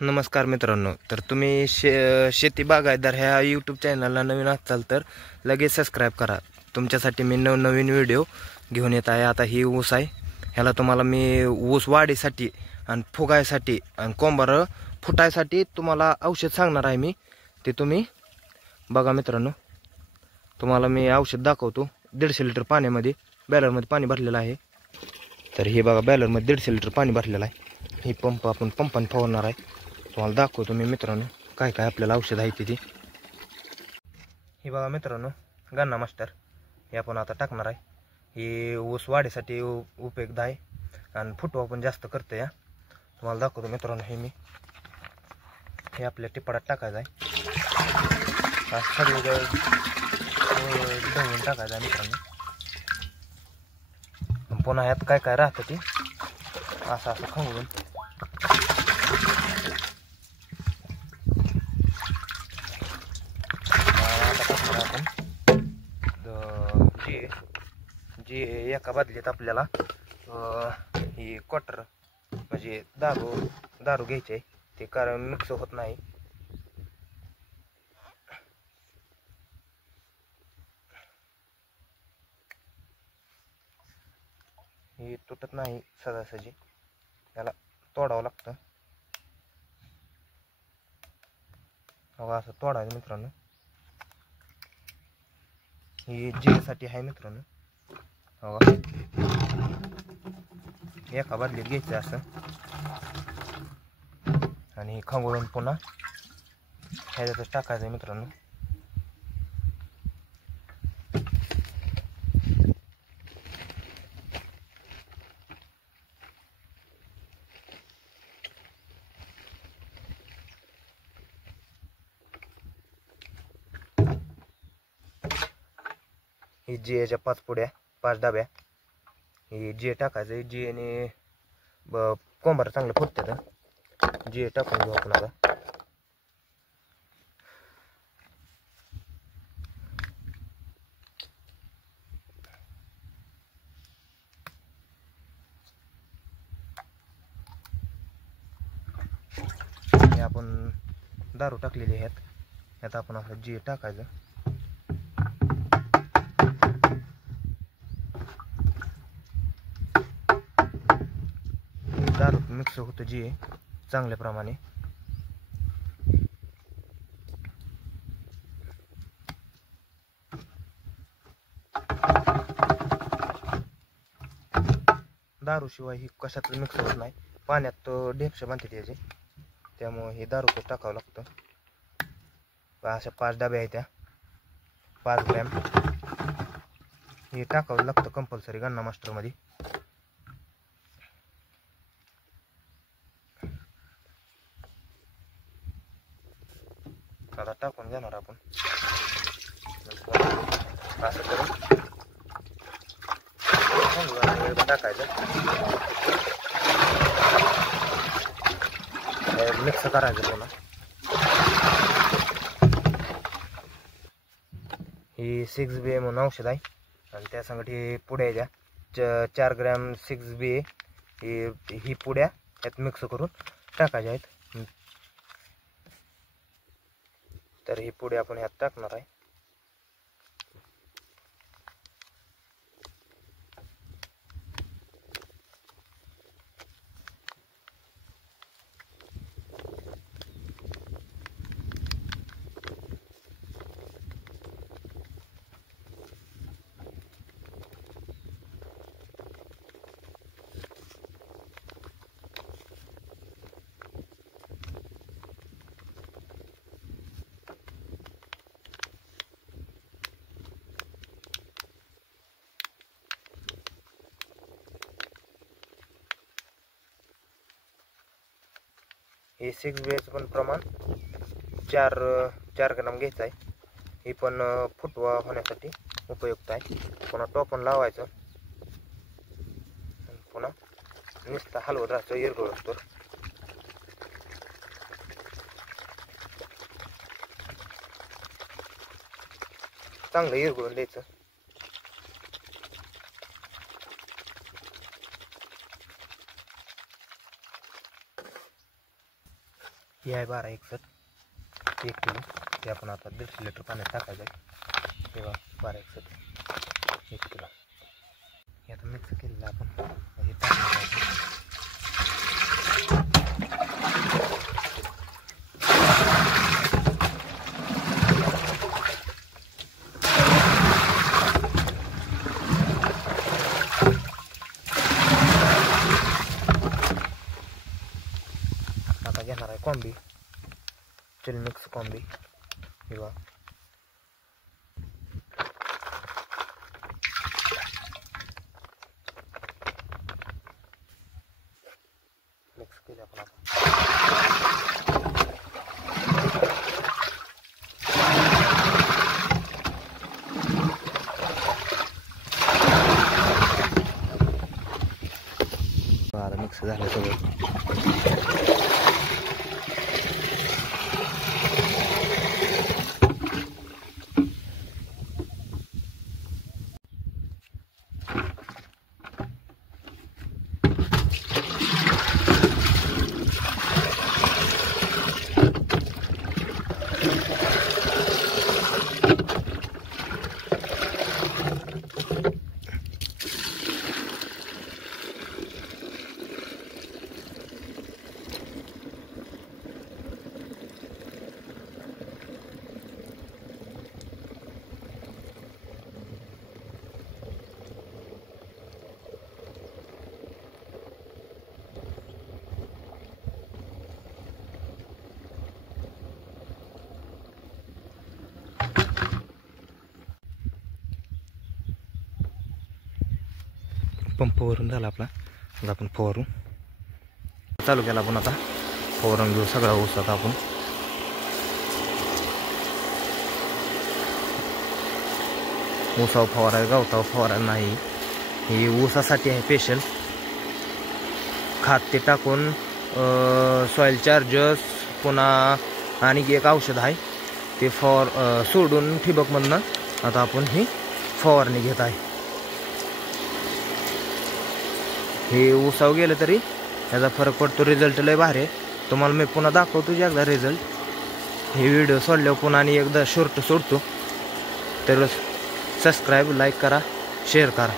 नमस्कार मित्रांनो, तर तुम्ही शेती बागायतदार ह्या यूट्यूब चॅनलला नवीन असाल तर लगेच सबस्क्राईब करा. तुमच्यासाठी मी नवीन व्हिडिओ घेऊन येत आहे. आता ही ऊस आहे, ह्याला तुम्हाला मी ऊस वाढीसाठी आणि फुगायसाठी आणि कोंबार फुटायसाठी तुम्हाला औषध सांगणार आहे. मी ते तुम्ही बघा मित्रांनो. तुम्हाला मी औषध दाखवतो. 150 लिटर पाण्यामध्ये बॅलरमध्ये पाणी भरलेलं आहे. तर हे बघा, बॅलरमध्ये 150 लिटर पाणी भरलेलं आहे. ही पंप आपण पंपाने फवारणार आहे. तुम्हाला दाखवतो मी मित्रांनो काय काय आपल्याला औषध आहे ती. ही बघा मित्रांनो, गन्ना मास्टर हे आपण आता टाकणार आहे. ही ऊस वाढीसाठी उपयुक्त आहे आणि फुटवा पण जास्त करते. या तुम्हाला दाखवतो मित्रांनो. हे आपल्या टिपाडात टाकायचं आहे. सगळं ढवळून टाकायचं आहे मित्रांनो. पुन्हा ह्यात काय काय राहतं ते असं खवळून आपण जी एका बादलीत आपल्याला ही क्वार्टर म्हणजे दारू घ्यायची आहे. ते कारण मिक्स होत नाही. ही तुटत नाही सहजासहजी, त्याला तोडावं लागतं. बघा असं तोडायचं मित्रांनो. ही जीसाठी आहे मित्रांनो. बघा एका बादलीत घ्यायचं असं आणि खंगोळून पुन्हा ह्याच्यातच टाकायचं मित्रांनो. ही जीएच्या 5 पुड्या 5 डब्या ही जी टाकायचं. जीएने कोंबार चांगलं फुटतात. जी टाकून घेऊ आपण आता. हे आपण दारू टाकलेली आहेत. यात आपण असं जी टाकायचं. दारू मिक्स होतं जी चांगल्या प्रमाणे. दारू शिवाय ही कशात मिक्स होत नाही. पाण्यात ढेपशे बांधते त्याचे, त्यामुळे हे दारूच टाकावं लागतं. अशा 5 डब्या आहेत त्या 5 ग्रॅम हे टाकावं लागतं कंपल्सरी गन्ना मास्टरमध्ये. आता टाकून घेणार आपण असं करून टाकायचं. मिक्स करायचं पुन्हा. ही 6B म्हणून औषध आहे आणि त्या संगत ही पुड्या द्या 4 ग्रॅम 6B ही पुड्या यात मिक्स करून टाकायच्या आहेत. तर ही पुढे आपण ह्यात टाकणार आहे. हे 6B पण प्रमाण 4 ग्राम घ्यायचं आहे. हे पण फुटवा होण्यासाठी उपयुक्त आहे. पुन्हा टोपण लावायचं. पुन्हा नुसतं हलवत राहायचं इरगळ असतो. चांगलं इरगळून द्यायचं. ही आहे 1261 1 किलो. ते आपण आता 150 लिटर पाण्यात टाकायचं आहे. तेव्हा 1261 1 किलो हे आता मिक्स केलेलं आपण हे टाकलं. आता घेणार आहे कॉम्बी, चिल मिक्स कॉम्बी किंवा मिक्स केले आपण आता. मिक्स झालं सगळं. पंप वरून झाला आपला. मग आपण फवारू चालू केला. आपण आता फवारून घेऊ सगळा ऊस. आता आपण ऊसावर फवारा आहे, गवतावर फवारा नाही. ही ऊसासाठी आहे स्पेशल. खात ते टाकून सॉईल चार्जर्स, पुन्हा आणि एक औषध आहे ते सोडून ठिबकमधनं आता आपण ही फवारणी घेत आहे. हे ऊसावर गेलं तरी याचा फरक पडतो. रिझल्ट लय भारी आहे. तुम्हाला मी पुन्हा दाखवतो एकदा रिझल्ट. हे व्हिडिओ सोडल्यावर पुन्हा आणि एकदा शॉर्ट सोडतो. तर सबस्क्राईब, लाईक करा, शेअर करा.